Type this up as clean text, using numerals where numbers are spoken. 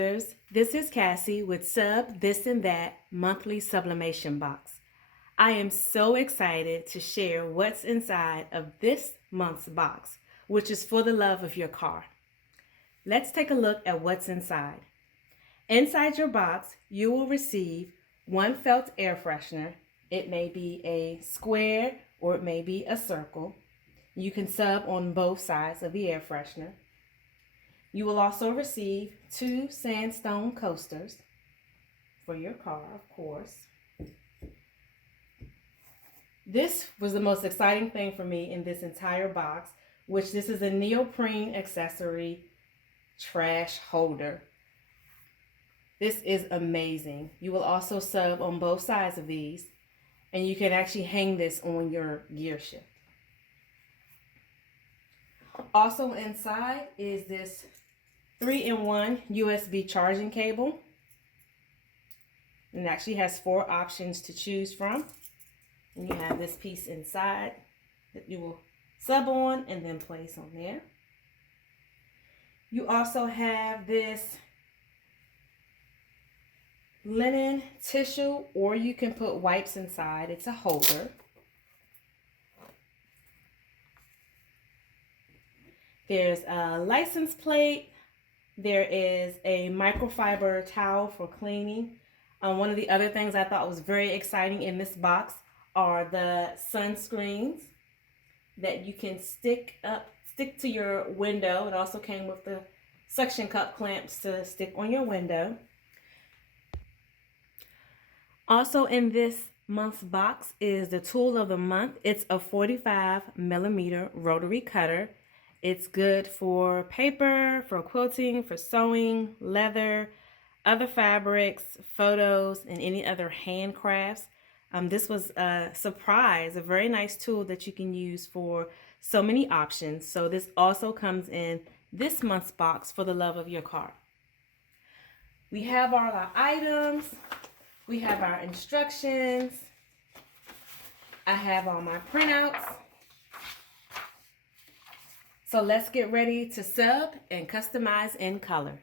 Crafters, this is Cassie with Sub This and That monthly sublimation box. I am so excited to share what's inside of this month's box, which is for the love of your car. Let's take a look at what's inside. Inside your box, you will receive one felt air freshener. It may be a square or it may be a circle. You can sub on both sides of the air freshener. You will also receive 2 sandstone coasters for your car, of course. This was the most exciting thing for me in this entire box, which this is a Neoprene accessory trash holder. This is amazing. You will also sub on both sides of these, and you can actually hang this on your gear shift. Also inside is this 3-in-1 USB charging cable. And it actually has 4 options to choose from. And you have this piece inside that you will sub on and then place on there. You also have this linen tissue, or you can put wipes inside. It's a holder. There's a license plate. There is a microfiber towel for cleaning. One of the other things I thought was very exciting in this box are the sunscreens that you can stick to your window. It also came with the suction cup clamps to stick on your window. Also in this month's box is the tool of the month. It's a 45mm rotary cutter. It's good for paper, for quilting, for sewing, leather, other fabrics, photos, and any other handcrafts. This was a surprise, a very nice tool that you can use for so many options. So this also comes in this month's box for the love of your car. We have all our items. We have our instructions. I have all my printouts. So let's get ready to sub and customize in color.